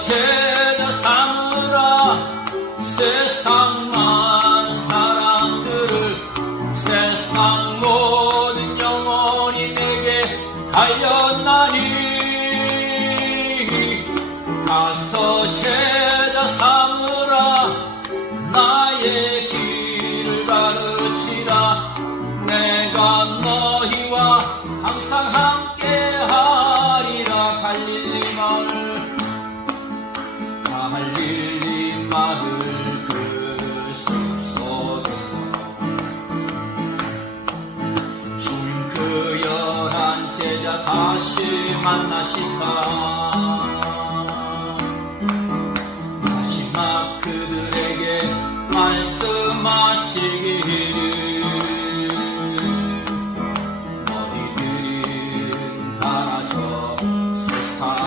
제자 삼으라. 세상 많은 사람들을 세상 모든 영혼이 내게 달렸나니. 제자 삼으라. 나의 길을 가르치라. 내가 너희와 항상 함께 할일 마늘 그 숲속에서. 주님 그 열한 제자 다시 만나시사. 마지막 그들에게 말씀하시기